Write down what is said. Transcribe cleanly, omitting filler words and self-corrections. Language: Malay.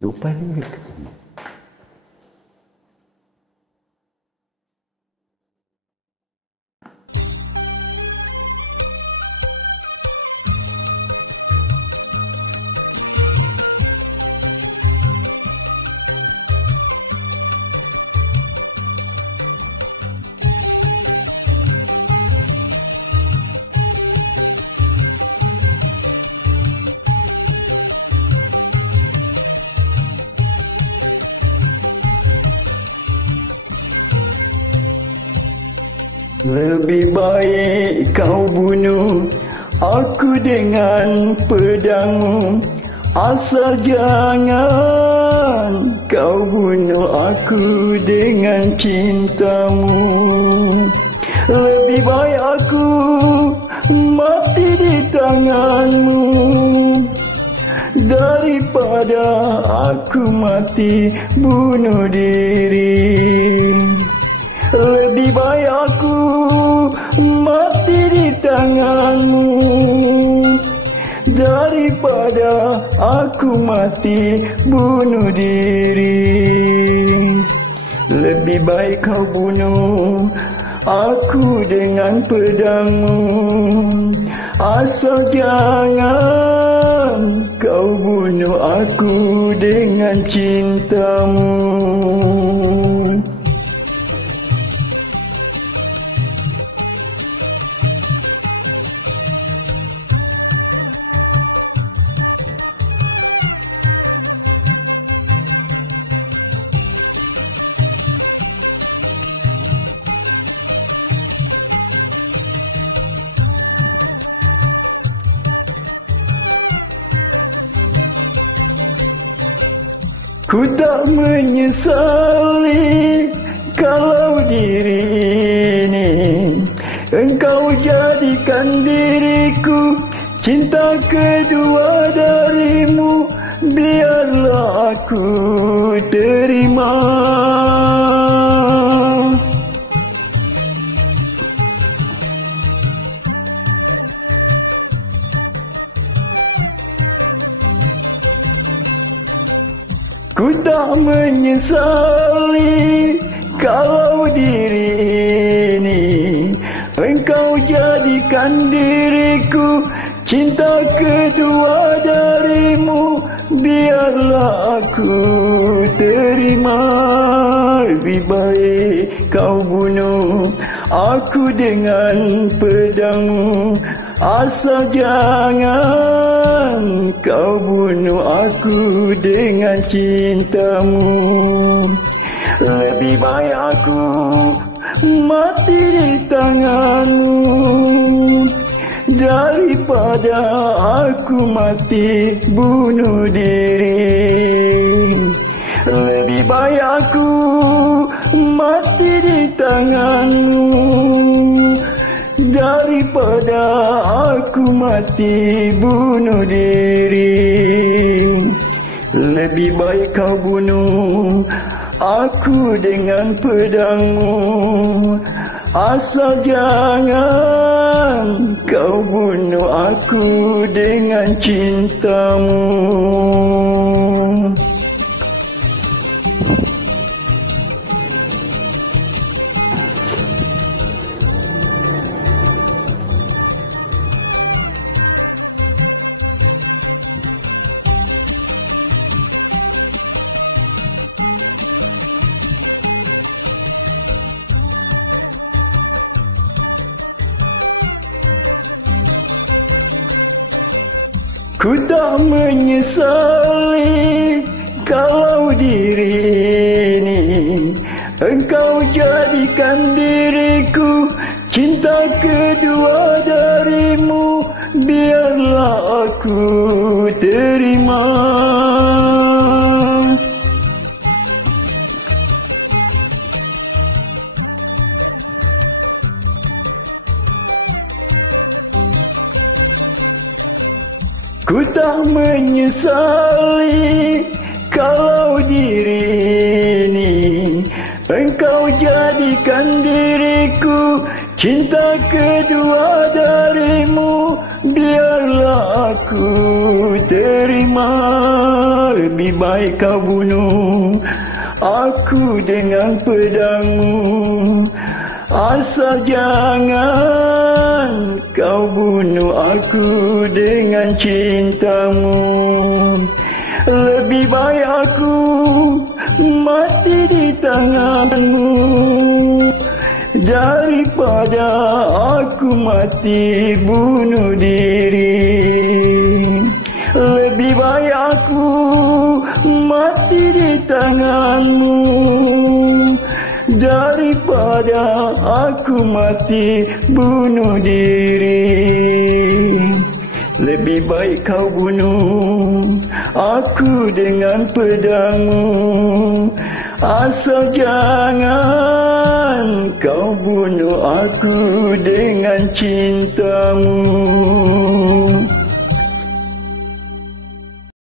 Lupa lirik. Lebih baik kau bunuh aku dengan pedangmu, asal jangan kau bunuh aku dengan cintamu. Lebih baik aku mati di tanganmu daripada aku mati bunuh diri. Lebih baik aku mati di tanganmu daripada aku mati bunuh diri. Lebih baik kau bunuh aku dengan pedangmu, asal jangan kau bunuh aku dengan cintamu. Ku tak menyesali kalau diri ini engkau jadikan diriku cinta kedua darimu. Biarlah aku terima. Ku tak menyesali kalau diri ini engkau jadikan diriku cinta kedua darimu. Biarlah aku terima. Lebih baik kau bunuh aku dengan pedangmu, asal jangan kau bunuh aku dengan cintamu. Lebih baik aku mati di tanganmu daripada aku mati bunuh diri. Lebih baik aku mati di tanganmu daripada aku mati bunuh diri. Lebih baik kau bunuh aku dengan pedangmu, asal jangan kau bunuh aku dengan cintamu. Ku tak menyesali kalau diri ini engkau jadikan diriku cinta kedua darimu. Biarlah aku terima. Ku tak menyesali kalau diri ini engkau jadikan diriku cinta kedua darimu. Biarlah aku terima, lebih baik kau bunuh aku dengan pedangmu. Asal jangan kau bunuh aku dengan cintamu. Lebih baik aku mati di tanganmu daripada aku mati bunuh diri. Lebih baik aku mati di tanganmu daripada aku mati bunuh diri. Lebih baik kau bunuh aku dengan pedangmu. Asal jangan kau bunuh aku dengan cintamu.